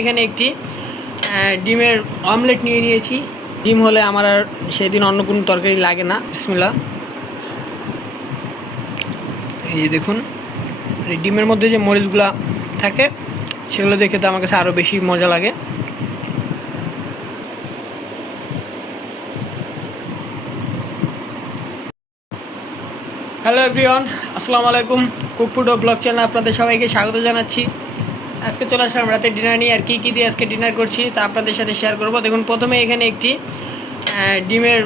এখানে একটি ডিমের অমলেট নিয়ে নিয়েছি। ডিম হলে আমার আর সেদিন অন্য কোনো তরকারি লাগে না। বিসমিল্লাহ। এই যে দেখুন, ডিমের মধ্যে যে মরিচগুলা থাকে সেগুলো দেখে তো আমার কাছে আরও বেশি মজা লাগে। হ্যালো এভরিওয়ান, আসসালামু আলাইকুম। কুকফুড ও ব্লগ চ্যানেল আপনাদের সবাইকে স্বাগত জানাচ্ছি। আজকে চলে আসলাম রাতে ডিনার নিয়ে। আর কী দিয়ে আজকে ডিনার করছি তা আপনাদের সাথে শেয়ার করব। দেখুন, প্রথমে এখানে একটি ডিমের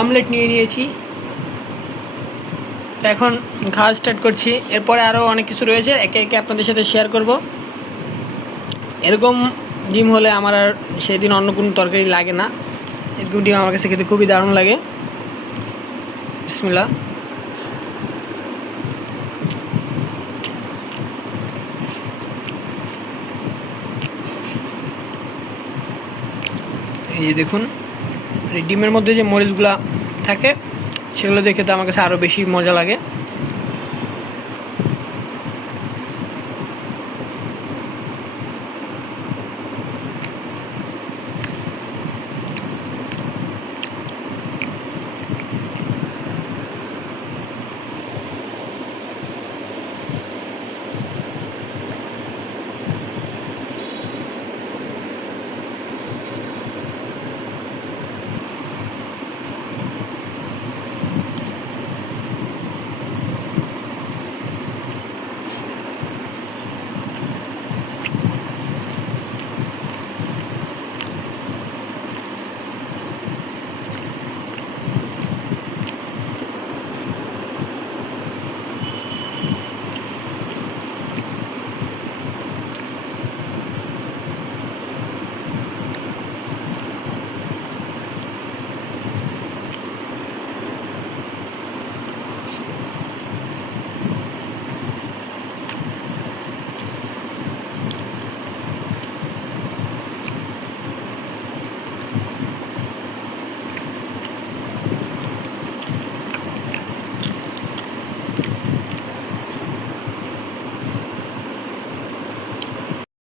অমলেট নিয়ে নিয়েছি। তো এখন খাওয়া স্টার্ট করছি। এরপরে আরও অনেক কিছু রয়েছে, একে একে আপনাদের সাথে শেয়ার করব। এরকম ডিম হলে আমার আর সেদিন অন্য কোনো তরকারি লাগে না। এরকম ডিম আমার কাছে খেতে খুবই দারুণ লাগে। বিসমিল্লাহ। এই যে দেখুন, ডিমের মধ্যে যে মরিচগুলা থাকে সেগুলো দেখে তো আমার কাছে আরও বেশি মজা লাগে।